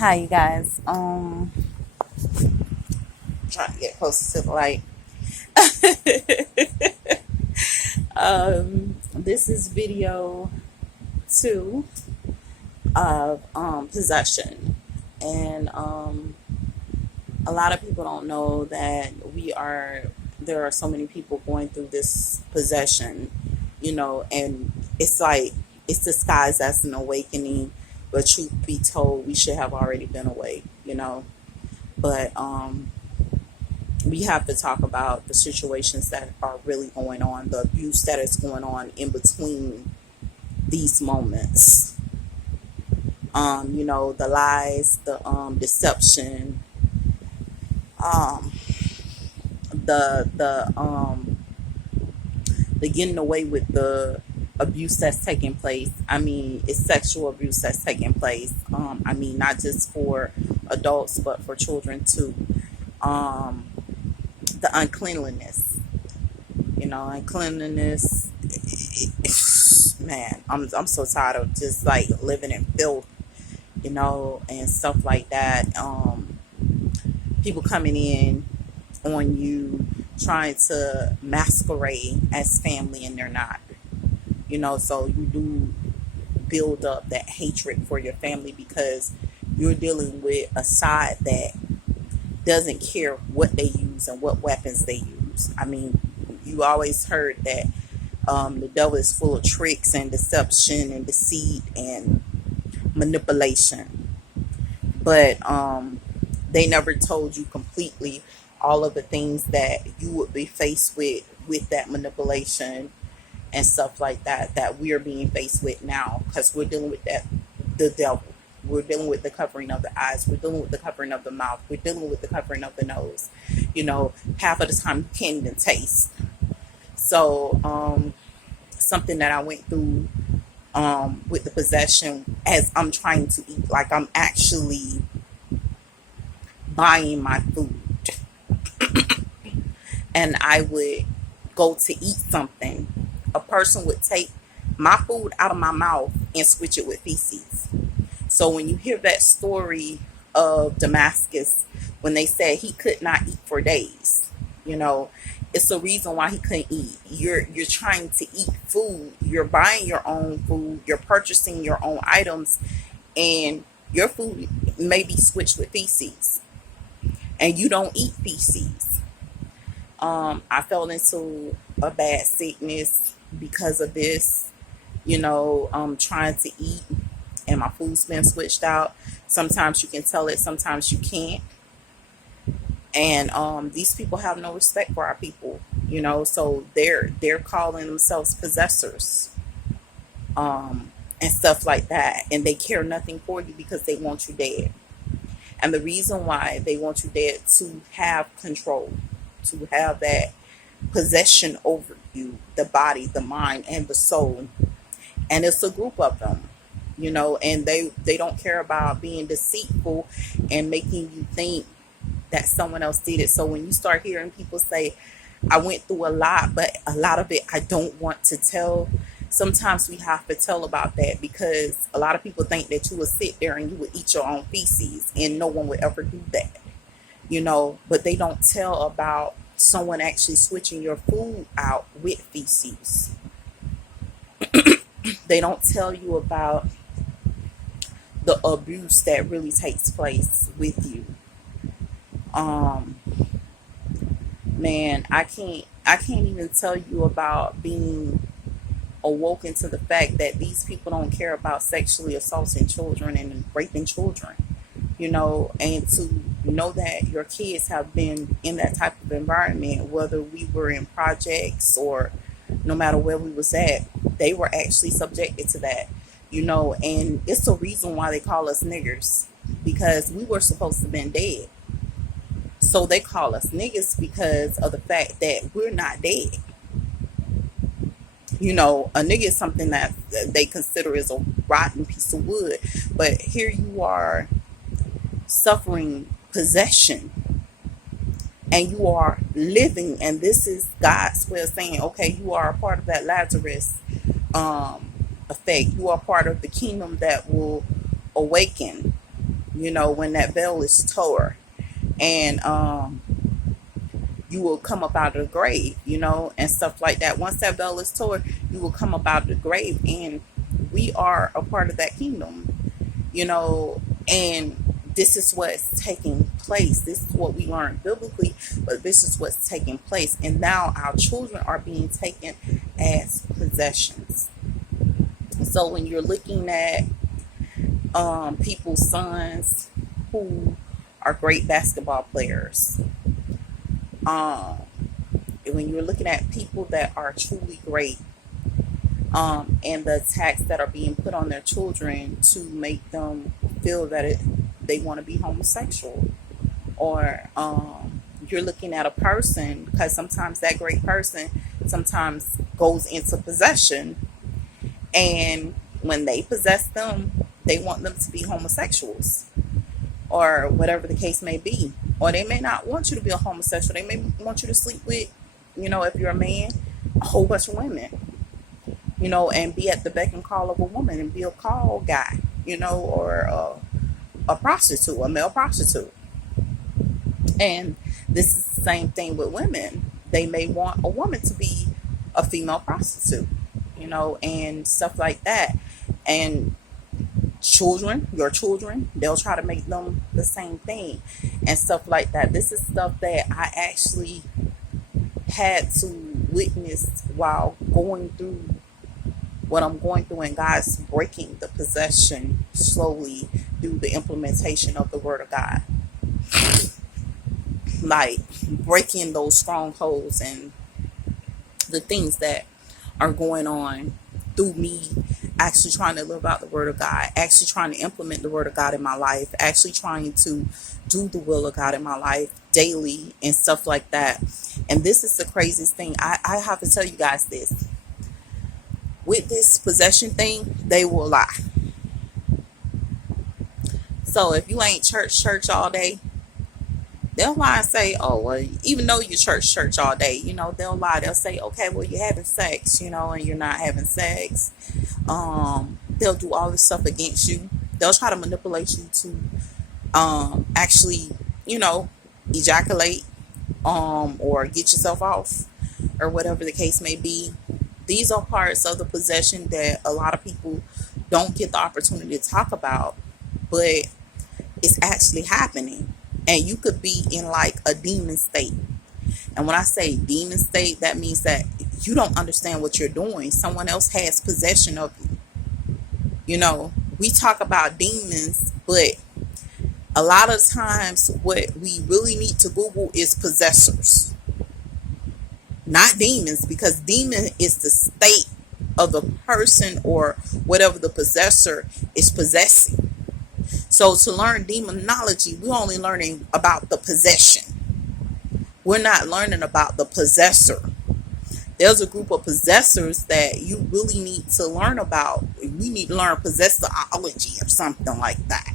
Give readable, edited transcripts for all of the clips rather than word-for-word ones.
Hi, you guys. Trying to get closer to the light. This is video 2 of possession, and a lot of people don't know that there are so many people going through this possession, and it's like it's disguised as an awakening, but truth be told, we should have already been awake. But we have to talk about the situations that are really going on, the abuse that is going on in between these moments. The lies, the deception, um, the getting away with the abuse that's taking place. I mean, it's sexual abuse that's taking place. I mean, not just for adults, but for children too. Um, the uncleanliness, man, I'm so tired of just like living in filth, and stuff like that. People coming in on you trying to masquerade as family and they're not, so you do build up that hatred for your family because you're dealing with a side that doesn't care what they use and what weapons they use. I mean, you always heard that the devil is full of tricks and deception and deceit and manipulation, but they never told you completely all of the things that you would be faced with that manipulation and stuff like that we are being faced with now, because we're dealing with the devil. We're dealing with the covering of the eyes. We're dealing with the covering of the mouth. We're dealing with the covering of the nose. Half of the time you can't even taste. So something that I went through with the possession, as I'm trying to eat, like I'm actually buying my food, and I would go to eat something. A person would take my food out of my mouth and switch it with feces. So when you hear that story of Damascus, when they said he could not eat for days, it's the reason why he couldn't eat. You're trying to eat food. You're buying your own food. You're purchasing your own items, and your food may be switched with feces, and you don't eat feces. I fell into a bad sickness because of this. Trying to eat, and my food's been switched out. Sometimes you can tell it, sometimes you can't. And these people have no respect for our people, so they're calling themselves possessors, and stuff like that, and they care nothing for you because they want you dead. And the reason why they want you dead, to have control, to have that possession over you, the body, the mind, and the soul. And it's a group of them, and they don't care about being deceitful and making you think that someone else did it. So when you start hearing people say, I went through a lot, but a lot of it I don't want to tell, sometimes we have to tell about that, because a lot of people think that you would sit there and you would eat your own feces, and no one would ever do that, but they don't tell about someone actually switching your food out with feces. They don't tell you about the abuse that really takes place with you. um Man, I can't even tell you about being awoken to the fact that these people don't care about sexually assaulting children and raping children, and to know that your kids have been in that type of environment, whether we were in projects or no matter where we was at, they were actually subjected to that, and it's the reason why they call us niggers, because we were supposed to have been dead. So they call us niggas because of the fact that we're not dead. A nigga is something that they consider as a rotten piece of wood. But here you are suffering possession, and you are living, and this is God's way of saying, okay, you are a part of that Lazarus effect. You are part of the kingdom that will awaken, you know, when that veil is tore, and you will come up out of the grave, you know, and stuff like that. Once that veil is tore, you will come up out of the grave, and we are a part of that kingdom, you know, and this is what's taking place. This is what we learned biblically, but this is what's taking place. And now our children are being taken as possessions. So when you're looking at people's sons who are great basketball players, when you're looking at people that are truly great, and the attacks that are being put on their children to make them feel that they want to be homosexual, or you're looking at a person, because sometimes that great person sometimes goes into possession, and when they possess them, they want them to be homosexuals, or whatever the case may be. Or they may not want you to be a homosexual. They may want you to sleep with, you know, if you're a man, a whole bunch of women, you know, and be at the beck and call of a woman and be a call guy, you know, or a prostitute, a male prostitute. And this is the same thing with women. They may want a woman to be a female prostitute, you know, and stuff like that. And children, your children, they'll try to make them the same thing and stuff like that. This is stuff that I actually had to witness while going through what I'm going through, and God's breaking the possession slowly through the implementation of the Word of God. Like breaking those strongholds and the things that are going on through me actually trying to live out the Word of God, actually trying to implement the Word of God in my life, actually trying to do the will of God in my life daily and stuff like that. And this is the craziest thing. I have to tell you guys this. With this possession thing, they will lie. So if you ain't church all day, they'll lie and say, oh, well, even though you church all day, you know, they'll lie. They'll say, okay, well, you're having sex, you know, and you're not having sex. They'll do all this stuff against you. They'll try to manipulate you to actually, you know, ejaculate or get yourself off, or whatever the case may be. These are parts of the possession that a lot of people don't get the opportunity to talk about, but it's actually happening. And you could be in like a demon state. And when I say demon state, that means that you don't understand what you're doing. Someone else has possession of you. You know, we talk about demons, but a lot of times what we really need to Google is possessors, not demons, because demon is the state of the person or whatever the possessor is possessing. So to learn demonology, we're only learning about the possession. We're not learning about the possessor. There's a group of possessors that you really need to learn about. We need to learn possessorology or something like that,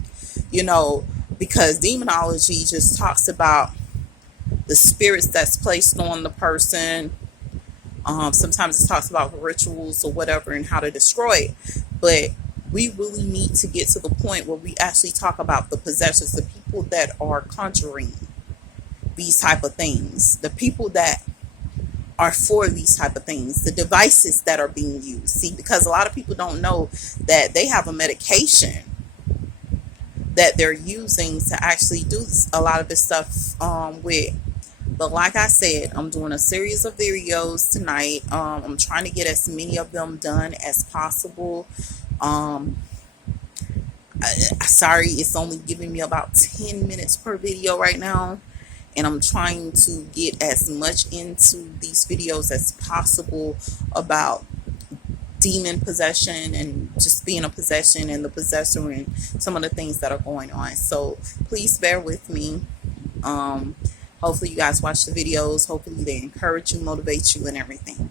you know, because demonology just talks about the spirits that's placed on the person. Sometimes it talks about rituals or whatever and how to destroy it. But we really need to get to the point where we actually talk about the possessors, the people that are conjuring these type of things, the people that are for these type of things, the devices that are being used. See, because a lot of people don't know that they have a medication that they're using to actually do a lot of this stuff with. But like I said, I'm doing a series of videos tonight. I'm trying to get as many of them done as possible. Sorry, it's only giving me about 10 minutes per video right now. And I'm trying to get as much into these videos as possible about demon possession and just being a possession and the possessor and some of the things that are going on. So please bear with me. Hopefully you guys watch the videos. Hopefully they encourage you, motivate you, and everything.